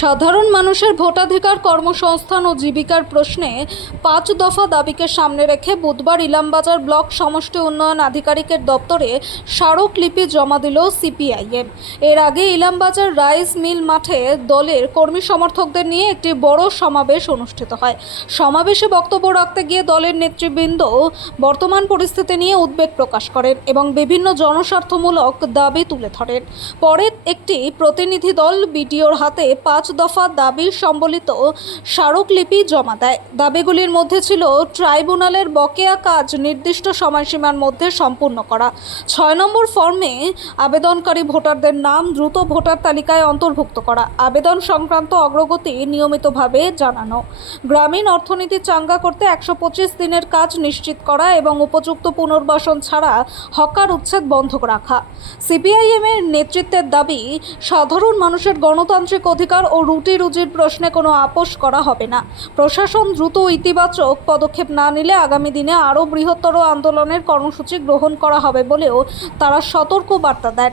সাধারণ মানুষের ভোটাধিকার, কর্মসংস্থান ও জীবিকার প্রশ্নে ৫ দফা দাবিকে সামনে রেখে বুধবার ইলামবাজার ব্লক সমষ্টি উন্নয়ন আধিকারিকের দপ্তরে স্মারকলিপি জমা দিল সিপিআইএম। এর আগে ইলামবাজার রাইস মিল মাঠে দলের কর্মী সমর্থকদের নিয়ে একটি বড় সমাবেশ অনুষ্ঠিত হয়। সমাবেশে বক্তব্য রাখতে গিয়ে দলের নেতৃবৃন্দ বর্তমান পরিস্থিতি নিয়ে উদ্বেগ প্রকাশ করেন এবং বিভিন্ন জনস্বার্থমূলক দাবি তুলে ধরেন। পরে একটি প্রতিনিধি দল বিডিওর হাতে ৫ দফা দাবি সম্বলিত স্মারকলিপি জমা দেয়। দাবিগুলির মধ্যে ছিল ট্রাইব্যুনালের বকেয়া কাজ নির্দিষ্ট সময়সীমার মধ্যে সম্পূর্ণ করা, ৬ নম্বর ফর্মে আবেদনকারী ভোটারদের নাম দ্রুত ভোটার তালিকায় অন্তর্ভুক্ত করা, আবেদন সংক্রান্ত অগ্রগতি নিয়মিতভাবে জানানো, গ্রামীণ অর্থনীতি চাঙ্গা করতে ১২৫ দিনের কাজ নিশ্চিত করা এবং উপযুক্ত পুনর্বাসন ছাড়া হকার উচ্ছেদ বন্ধ রাখা। সিপিআইএম এর নেতৃত্বের দাবি, সাধারণ মানুষের গণতান্ত্রিক অধিকার ও রুটি রুজির প্রশ্নে কোনো আপোষ করা হবে না। প্রশাসন দ্রুত ইতিবাচক পদক্ষেপ না নিলে আগামী দিনে আরও বৃহত্তর আন্দোলনের কর্মসূচি গ্রহণ করা হবে বলেও তারা সতর্ক বার্তা দেন।